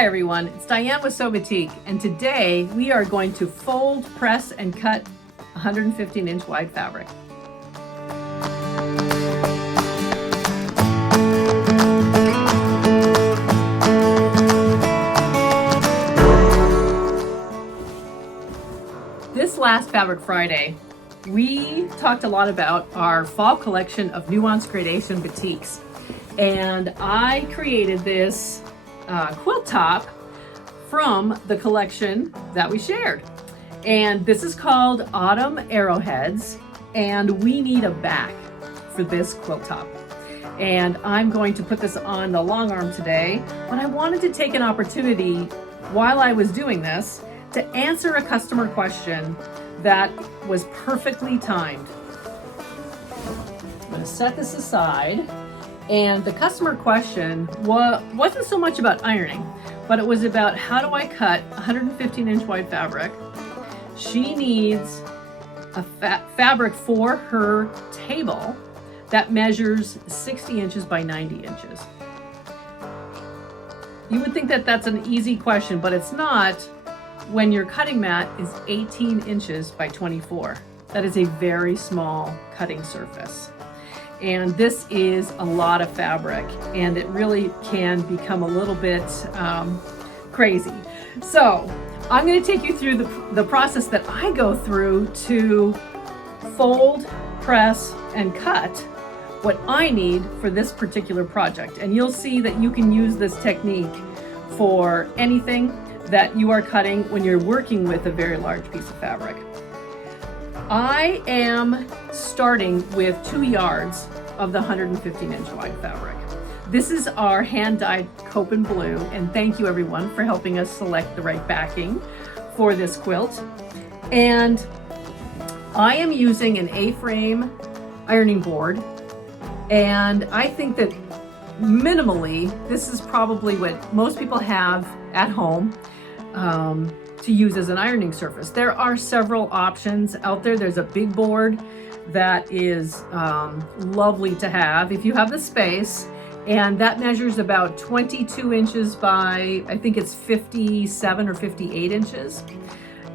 Hi everyone, it's Diane with SewBatik, and today we are going to fold, press, and cut 115-inch wide fabric. This last Fabric Friday, we talked a lot about our fall collection of nuanced gradation batiks, and I created this quilt top from the collection that we shared. And this is called Autumn Arrowheads, and we need a back for this quilt top. And I'm going to put this on the long arm today, but I wanted to take an opportunity while I was doing this to answer a customer question that was perfectly timed. I'm going to set this aside. And the customer question wasn't so much about ironing, but it was about how do I cut 115-inch wide fabric. She needs a fabric for her table that measures 60 inches by 90 inches. You would think that that's an easy question, but it's not when your cutting mat is 18 inches by 24. That is a very small cutting surface. And this is a lot of fabric, and it really can become a little bit crazy. So I'm going to take you through the process that I go through to fold, press, and cut what I need for this particular project. And you'll see that you can use this technique for anything that you are cutting when you're working with a very large piece of fabric. I am starting with 2 yards of the 115-inch wide fabric. This is our hand-dyed Cope and Blue, and thank you everyone for helping us select the right backing for this quilt. And I am using an A-frame ironing board, and I think that minimally, this is probably what most people have at home to use as an ironing surface. There are several options out there. There's a big board that is lovely to have if you have the space, and that measures about 22 inches by, I think it's 57 or 58 inches.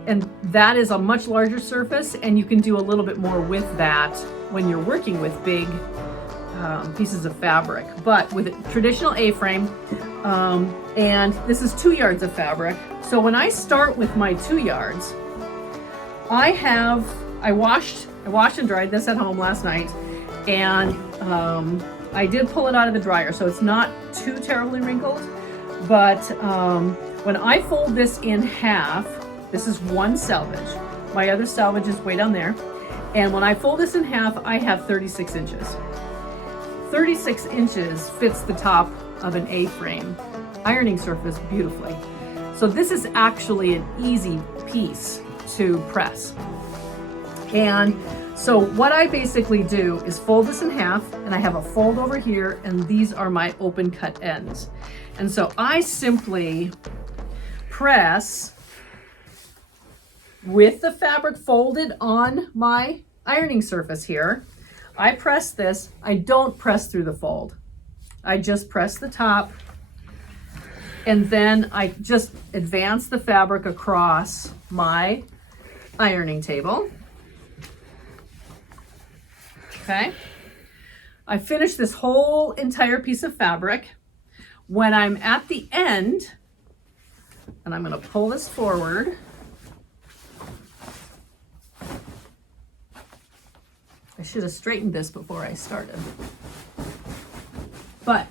And that is a much larger surface, and you can do a little bit more with that when you're working with big pieces of fabric. But with a traditional A-frame, and this is 2 yards of fabric. So when I start with my 2 yards, I washed and dried this at home last night, and I did pull it out of the dryer, so it's not too terribly wrinkled. But when I fold this in half, this is one selvage. My other selvage is way down there. And when I fold this in half, I have 36 inches. 36 inches fits the top of an A-frame ironing surface beautifully. So this is actually an easy piece to press. And so what I basically do is fold this in half, and I have a fold over here, and these are my open cut ends. And so I simply press with the fabric folded on my ironing surface here. I press this. I don't press through the fold. I just press the top, and then I just advance the fabric across my ironing table. Okay, I finish this whole entire piece of fabric. When I'm at the end, and I'm going to pull this forward, I should have straightened this before I started, but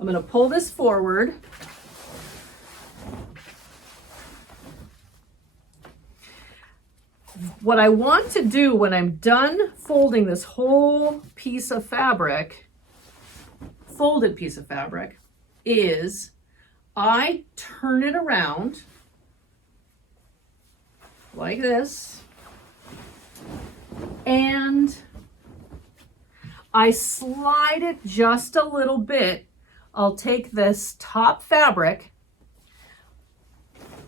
I'm going to pull this forward. What I want to do when I'm done folding this whole piece of fabric, folded piece of fabric, is I turn it around like this, and I slide it just a little bit. I'll take this top fabric,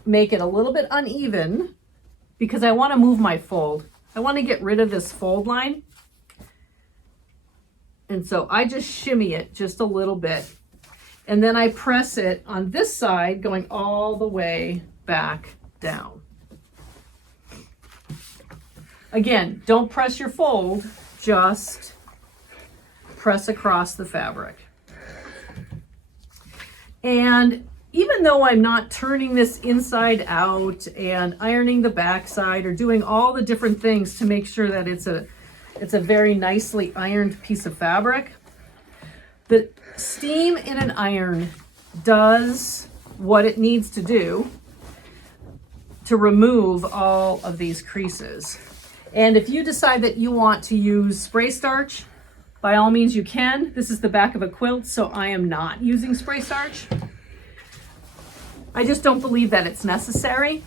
make it a little bit uneven, because I want to move my fold. I want to get rid of this fold line. And so I just shimmy it just a little bit. And then I press it on this side, going all the way back down. Again, don't press your fold, just press across the fabric. And even though I'm not turning this inside out and ironing the backside or doing all the different things to make sure that it's a very nicely ironed piece of fabric, the steam in an iron does what it needs to do to remove all of these creases. And if you decide that you want to use spray starch, by all means you can. This is the back of a quilt, so I am not using spray starch. I just don't believe that it's necessary.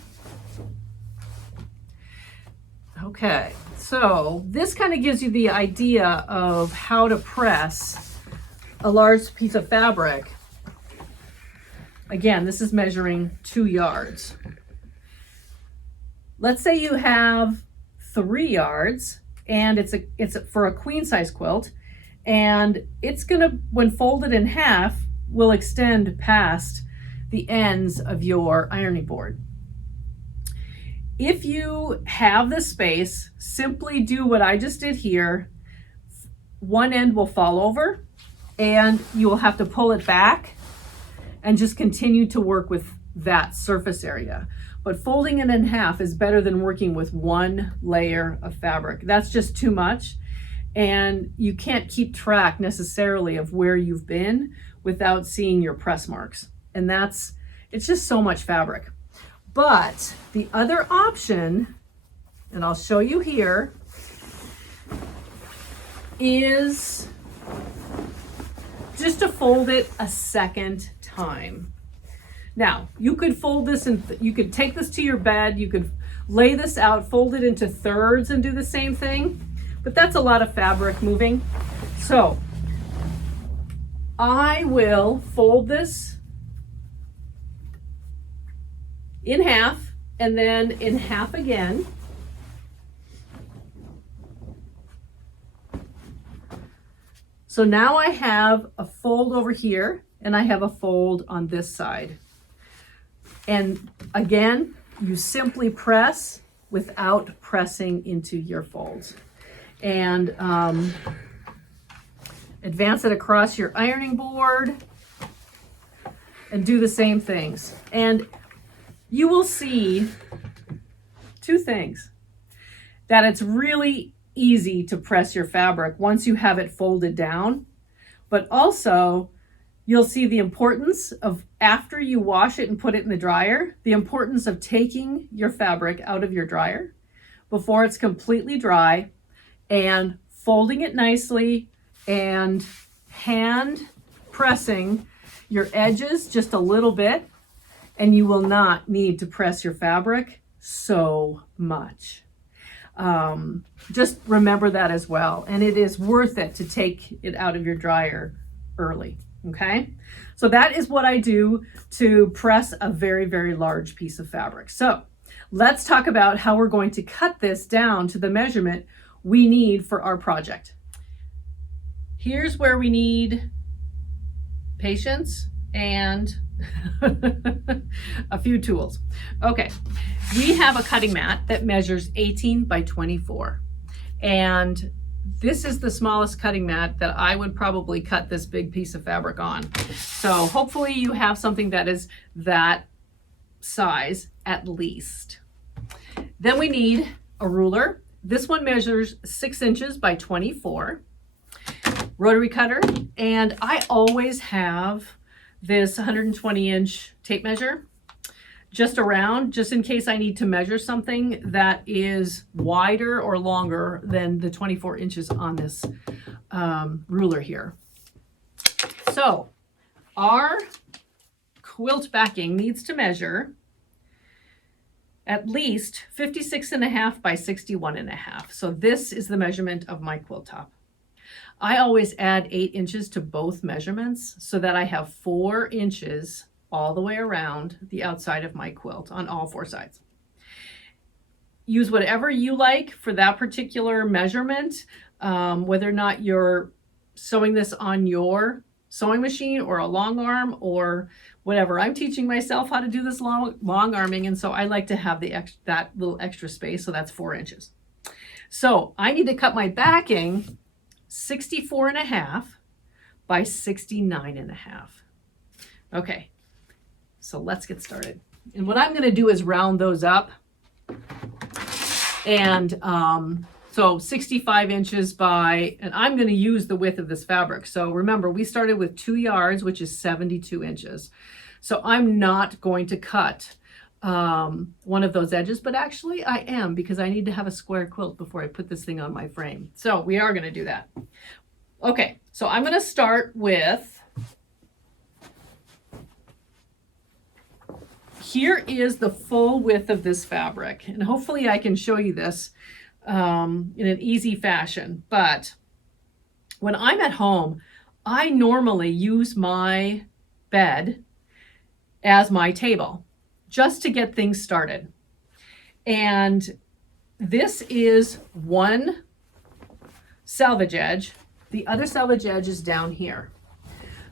Okay, so this kind of gives you the idea of how to press a large piece of fabric. Again, this is measuring 2 yards. Let's say you have 3 yards and it's for a queen size quilt, and it's gonna, when folded in half, will extend past the ends of your ironing board. If you have the space, simply do what I just did here. One end will fall over and you will have to pull it back and just continue to work with that surface area. But folding it in half is better than working with one layer of fabric. That's just too much. And you can't keep track necessarily of where you've been without seeing your press marks. And it's just so much fabric. But the other option, and I'll show you here, is just to fold it a second time. Now, you could fold this and you could take this to your bed, you could lay this out, fold it into thirds and do the same thing, but that's a lot of fabric moving. So I will fold this in half and then in half again. So now I have a fold over here and I have a fold on this side. And again, you simply press without pressing into your folds. And advance it across your ironing board and do the same things. And you will see 2 things. That it's really easy to press your fabric once you have it folded down, but also you'll see the importance of, after you wash it and put it in the dryer, the importance of taking your fabric out of your dryer before it's completely dry and folding it nicely and hand pressing your edges just a little bit, and you will not need to press your fabric so much. Just remember that as well. And it is worth it to take it out of your dryer early. Okay, so that is what I do to press a very, very large piece of fabric. So let's talk about how we're going to cut this down to the measurement we need for our project. Here's where we need patience and a few tools. Okay, we have a cutting mat that measures 18 by 24. And this is the smallest cutting mat that I would probably cut this big piece of fabric on. So hopefully you have something that is that size at least. Then we need a ruler. This one measures 6 inches by 24. Rotary cutter, and I always have this 120-inch tape measure just around, just in case I need to measure something that is wider or longer than the 24 inches on this ruler here. So our quilt backing needs to measure at least 56.5 by 61.5. So this is the measurement of my quilt top. I always add 8 inches to both measurements so that I have 4 inches all the way around the outside of my quilt on all 4 sides. Use whatever you like for that particular measurement, whether or not you're sewing this on your sewing machine or a long arm or whatever. I'm teaching myself how to do this long arming, and so I like to have that little extra space, so that's 4 inches. So I need to cut my backing 64.5 by 69.5. Okay, so let's get started. And what I'm going to do is round those up. And so 65 inches by, and I'm going to use the width of this fabric. So remember, we started with 2 yards, which is 72 inches. So I'm not going to cut one of those edges, but actually I am, because I need to have a square quilt before I put this thing on my frame. So we are going to do that. Okay, so I'm going to start with, here is the full width of this fabric, and hopefully I can show you this in an easy fashion. But when I'm at home, I normally use my bed as my table just to get things started. And this is one selvage edge. The other selvage edge is down here.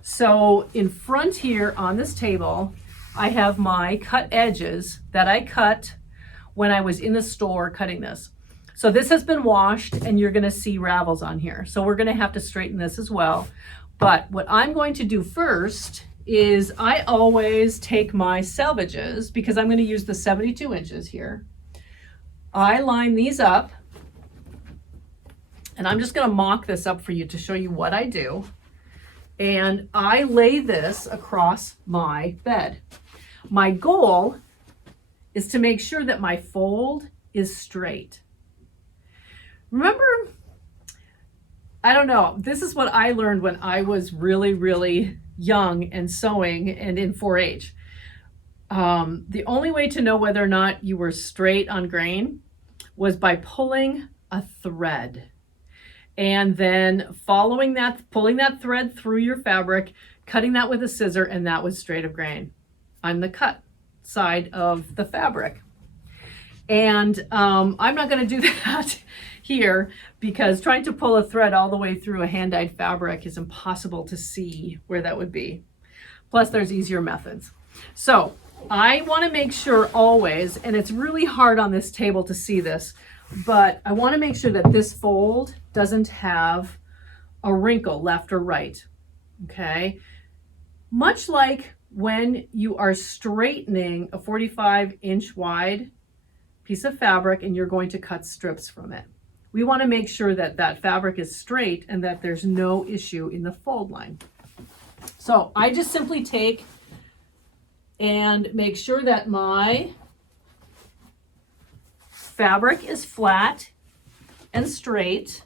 So in front here on this table, I have my cut edges that I cut when I was in the store cutting this. So this has been washed, and you're going to see ravels on here. So we're going to have to straighten this as well. But what I'm going to do first is I always take my selvages, because I'm going to use the 72 inches here. I line these up, and I'm just going to mock this up for you to show you what I do. And I lay this across my bed. My goal is to make sure that my fold is straight. Remember, I don't know, this is what I learned when I was really, really young and sewing and in 4-H. The only way to know whether or not you were straight on grain was by pulling a thread. And then pulling that thread through your fabric, cutting that with a scissor, and that was straight of grain on the cut side of the fabric. And I'm not going to do that here, because trying to pull a thread all the way through a hand-dyed fabric is impossible to see where that would be. Plus, there's easier methods. So I want to make sure always, and it's really hard on this table to see this, but I want to make sure that this fold doesn't have a wrinkle left or right, okay? Much like when you are straightening a 45-inch wide piece of fabric and you're going to cut strips from it. We want to make sure that that fabric is straight and that there's no issue in the fold line. So I just simply take and make sure that my fabric is flat and straight.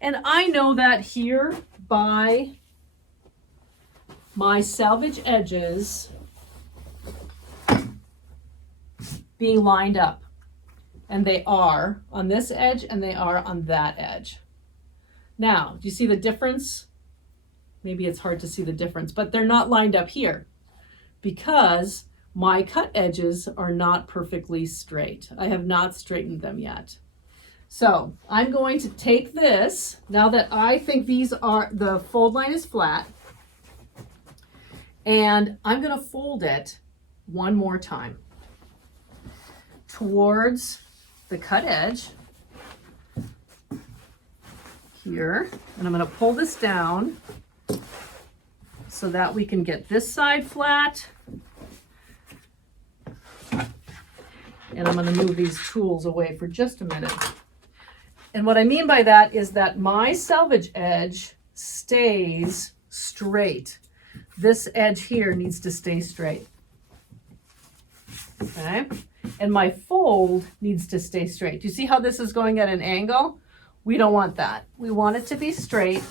And I know that here by my selvage edges being lined up. And they are on this edge and they are on that edge. Now, do you see the difference? Maybe it's hard to see the difference, but they're not lined up here because my cut edges are not perfectly straight. I have not straightened them yet. So I'm going to take this, now that I think the fold line is flat, and I'm going to fold it one more time towards the cut edge here, and I'm going to pull this down so that we can get this side flat. And I'm going to move these tools away for just a minute. And what I mean by that is that my selvage edge stays straight. This edge here needs to stay straight. Okay? And my fold needs to stay straight. Do you see how this is going at an angle? We don't want that. We want it to be straight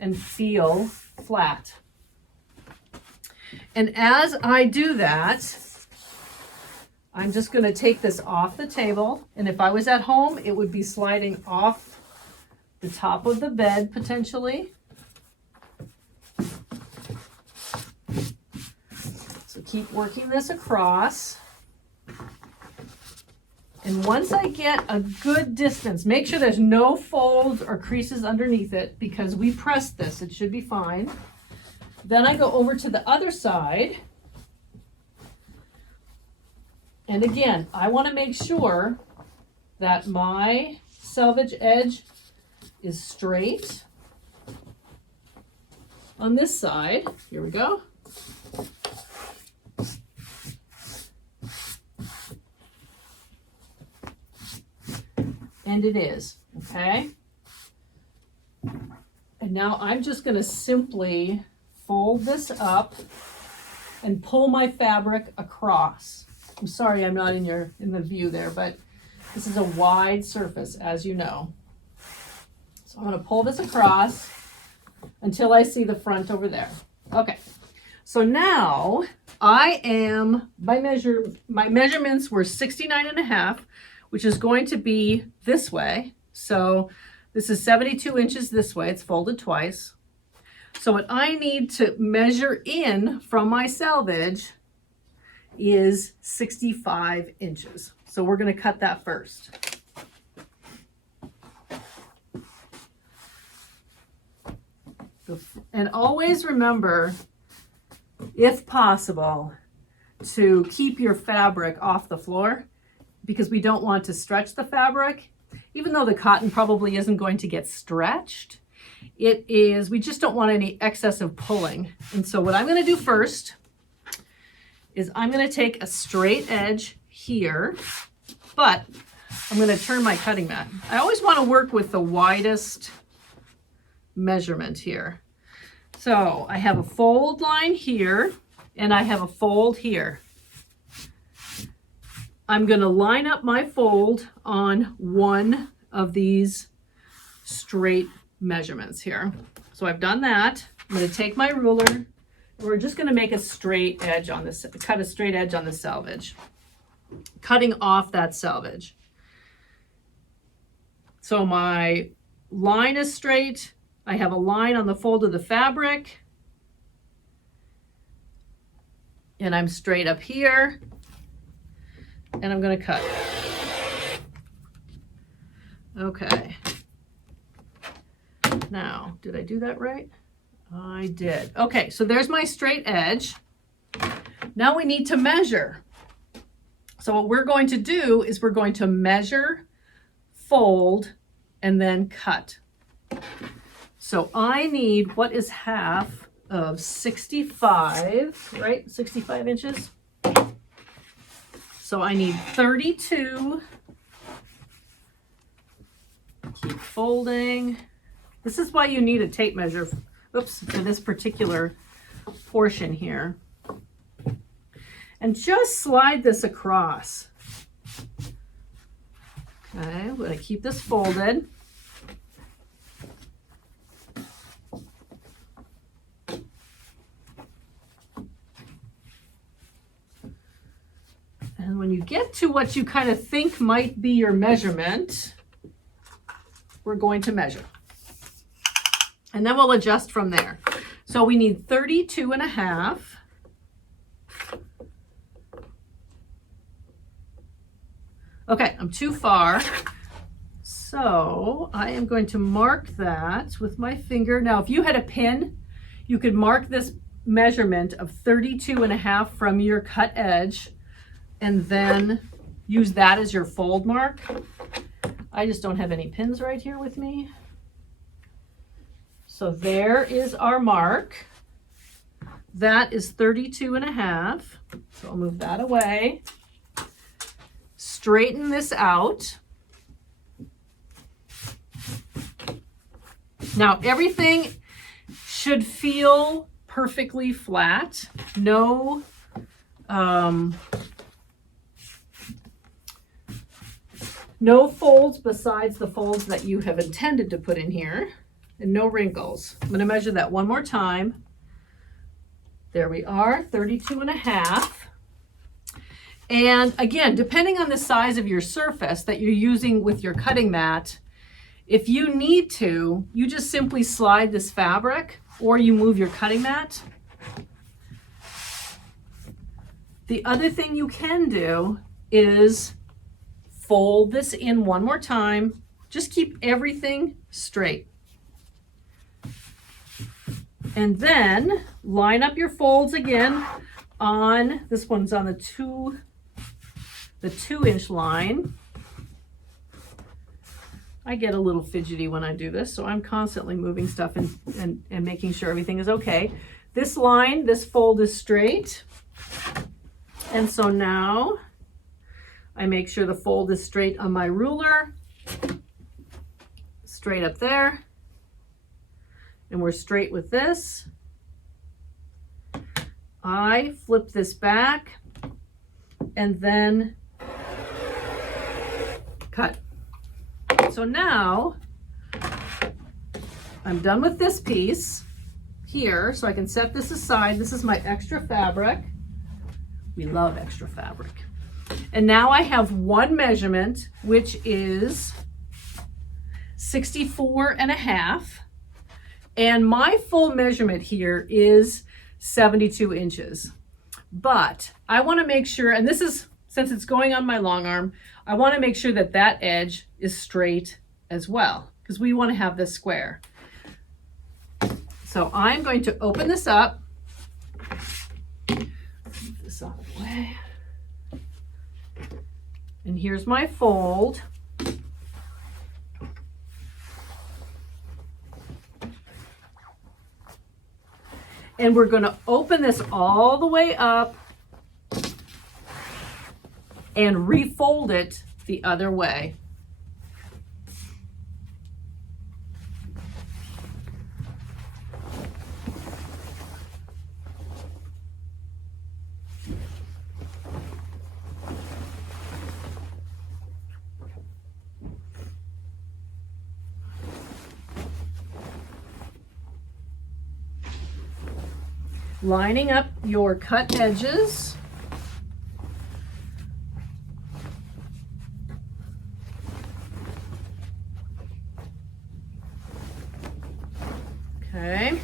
and feel flat. And as I do that, I'm just going to take this off the table. And if I was at home, it would be sliding off the top of the bed potentially. So keep working this across. And once I get a good distance, make sure there's no folds or creases underneath it because we pressed this, it should be fine. Then I go over to the other side. And again, I want to make sure that my selvage edge is straight on this side. Here we go. And it is, okay? And now I'm just going to simply fold this up and pull my fabric across. I'm sorry I'm not in the view there, but this is a wide surface, as you know. So I'm going to pull this across until I see the front over there. Okay, so now I am, my measurements were 69.5, which is going to be this way. So this is 72 inches this way, it's folded twice. So what I need to measure in from my selvage is 65 inches. So we're going to cut that first. And always remember, if possible, to keep your fabric off the floor because we don't want to stretch the fabric. Even though the cotton probably isn't going to get stretched, we just don't want any excessive pulling. And so what I'm going to do first is I'm going to take a straight edge here, but I'm going to turn my cutting mat. I always want to work with the widest measurement here. So I have a fold line here and I have a fold here. I'm going to line up my fold on one of these straight measurements here. So I've done that. I'm going to take my ruler and we're just going to make a straight edge on this, cut a straight edge on the selvage, cutting off that selvage. So my line is straight. I have a line on the fold of the fabric and I'm straight up here and I'm going to cut. Okay. Now, did I do that right? I did. Okay, so there's my straight edge. Now we need to measure. So what we're going to do is we're going to measure, fold, and then cut. So I need, what is half of 65, right? 65 inches. So I need 32. Keep folding. This is why you need a tape measure, for this particular portion here. And just slide this across. Okay, I'm going to keep this folded. And when you get to what you kind of think might be your measurement, we're going to measure. And then we'll adjust from there. So we need 32.5. Okay, I'm too far. So I am going to mark that with my finger. Now, if you had a pin, you could mark this measurement of 32.5 from your cut edge and then use that as your fold mark. I just don't have any pins right here with me. So there is our mark. That is 32.5. So I'll move that away. Straighten this out. Now everything should feel perfectly flat. No no folds besides the folds that you have intended to put in here, and no wrinkles. I'm going to measure that one more time. There we are, 32.5. And again, depending on the size of your surface that you're using with your cutting mat, if you need to, you just simply slide this fabric or you move your cutting mat. The other thing you can do is fold this in one more time. Just keep everything straight. And then line up your folds again on, this one's on the 2-inch line. I get a little fidgety when I do this, so I'm constantly moving stuff and making sure everything is okay. This line, this fold is straight. And so now I make sure the fold is straight on my ruler, straight up there. And we're straight with this. I flip this back and then cut. So now I'm done with this piece here, so I can set this aside. This is my extra fabric. We love extra fabric. And now I have one measurement, which is 64.5. And my full measurement here is 72 inches. But I want to make sure, and this is, since it's going on my long arm, I want to make sure that that edge is straight as well, because we want to have this square. So I'm going to open this up. Move this out of the way. And here's my fold. And we're going to open this all the way up and refold it the other way. Lining up your cut edges. Okay.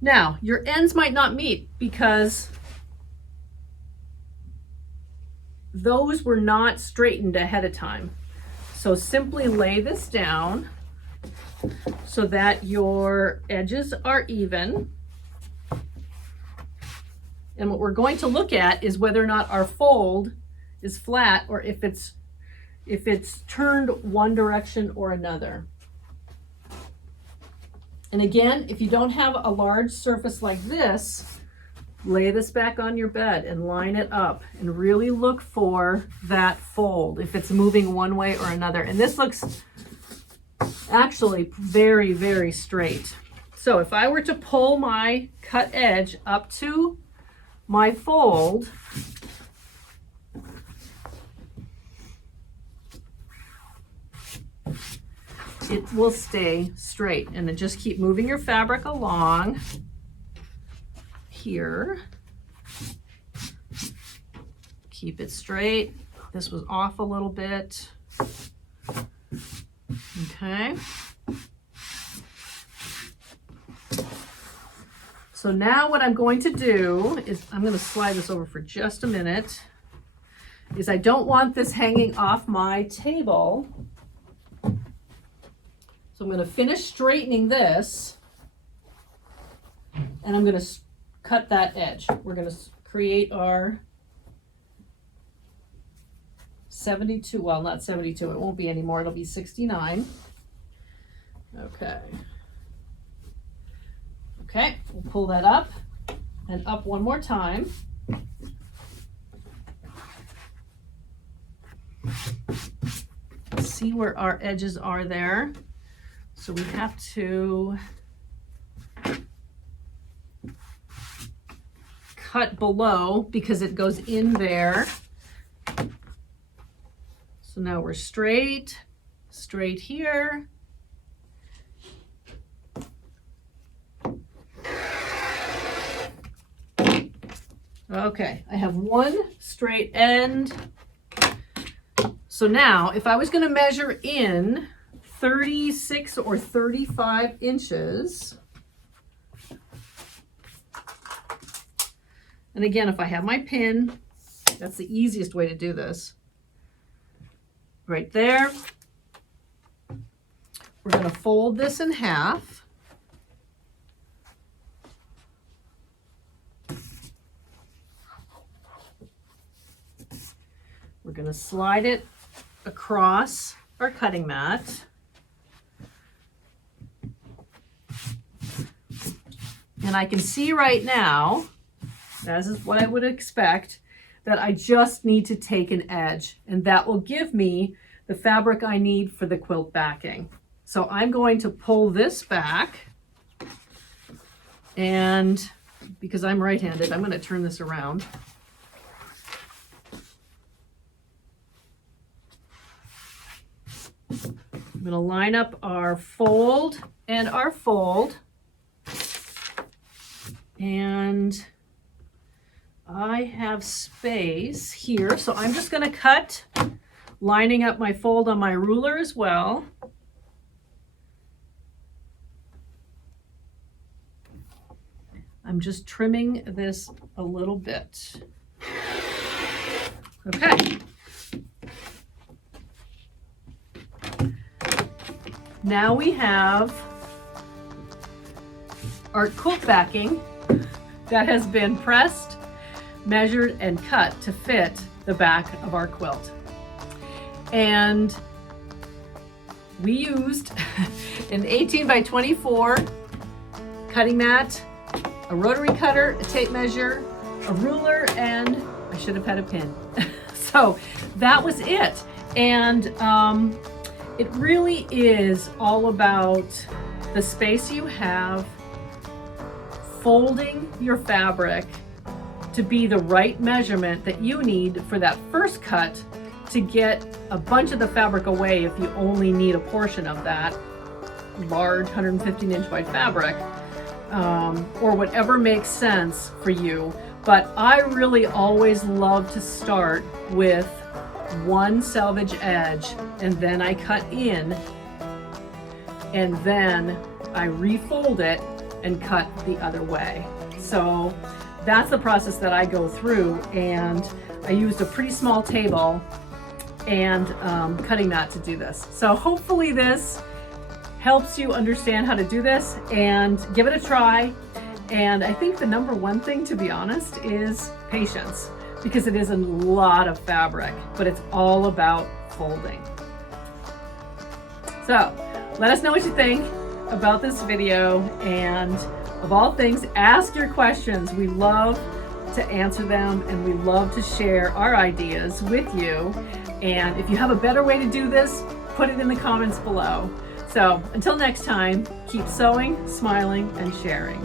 Now, your ends might not meet because those were not straightened ahead of time. So simply lay this down so that your edges are even. And what we're going to look at is whether or not our fold is flat or if it's turned one direction or another. And again, if you don't have a large surface like this, lay this back on your bed and line it up and really look for that fold if it's moving one way or another. And this looks actually very, very straight. So if I were to pull my cut edge up to my fold, it will stay straight. And then just keep moving your fabric along here. Keep it straight. This was off a little bit. Okay. So now what I'm going to do is, I'm going to slide this over for just a minute, is I don't want this hanging off my table. So I'm going to finish straightening this and I'm going to cut that edge. We're going to create our 72, well, not 72, it won't be anymore, it'll be 69. Okay. Okay, we'll pull that up and up one more time. See where our edges are there. So we have to cut below because it goes in there. So now we're straight here. Okay, I have one straight end. So now if I was going to measure in 36 or 35 inches, and again, if I have my pin, That's the easiest way to do this. Right there. We're going to fold this in half. We're going to slide it across our cutting mat. And I can see right now, as is what I would expect, that I just need to take an edge, and that will give me the fabric I need for the quilt backing. So I'm going to pull this back, and because I'm right-handed, I'm going to turn this around. I'm going to line up our fold and our fold. And I have space here, so I'm just going to cut, lining up my fold on my ruler as well. I'm just trimming this a little bit. Okay. Now we have our quilt backing that has been pressed, measured, and cut to fit the back of our quilt. And we used an 18 by 24 cutting mat, a rotary cutter, a tape measure, a ruler, and I should have had a pin. So that was it. And it really is all about the space you have, folding your fabric to be the right measurement that you need for that first cut to get a bunch of the fabric away if you only need a portion of that large 115-inch wide fabric, or whatever makes sense for you. But I really always love to start with one selvage edge, and then I cut in, and then I refold it and cut the other way. So that's the process that I go through, and I used a pretty small table and cutting mat to do this. So hopefully this helps you understand how to do this, and give it a try. And I think the number one thing, to be honest, is patience, because it is a lot of fabric, but it's all about folding. So let us know what you think about this video, and of all things, ask your questions. We love to answer them, and we love to share our ideas with you. And if you have a better way to do this, put it in the comments below. So until next time, keep sewing, smiling, and sharing.